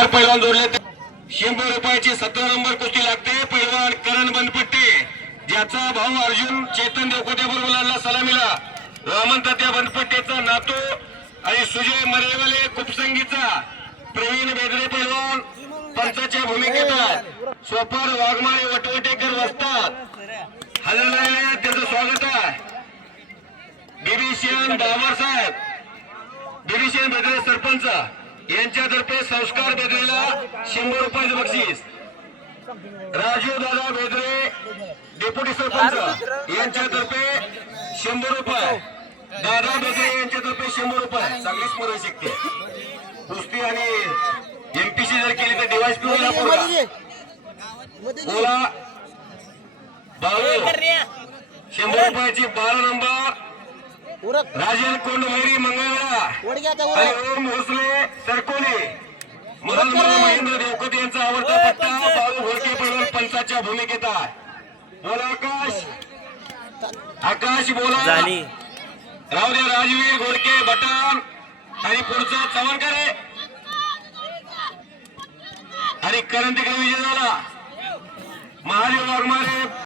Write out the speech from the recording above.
4 पैलवान जोडले. 100 रुपयाची 17 नंबर कुस्ती लागते. पैलवान करण बनपट्टे ज्याचा भाऊ अर्जुन चेतन देवकोटे बरोबर लढला सलामीला. रामन तात्या बनपट्टेचा नातू आणि सुजय मरेवाले कुपसंगीचा प्रवीण बेदरे पैलवान पंचाच्या भूमिकेत सोपार वाघमारे वटवटेकर वस्तात हल्ला त्याचं स्वागत आहे. बीबीसीएन बाबर साहेब बीबीसीएन बेदरे सरपंच यांच्यातर्फे संस्कार बेदरेला 100 रुपयाचं बक्षीस. राजू दादा बेदरे डेप्युटी सरपंच यांच्यातर्फे 100 रुपये. दादा बेदरे यांच्यातर्फे 100 रुपये. चांगली स्मरण शिकते कुस्ती आणि एमपीसी जर केली तर डिवाइस पिऊला बोला बाळू 100 रुपयाची 12 नंबर राजन कोंडभैरी मंगळवेढा आणि ओम भोसले सरकोले महेंद्र देवकोटे यांचा आवडता पट्टा. बाळू घोडके पैलवान पंचाच्या भूमिकेत आहे. बोला आकाश बोला राहू दे. राजवीर घोडके बटान आणि पुढचा चव्हाणकर आणि करण तिकडे विजय झाला. महादेव वाघमारे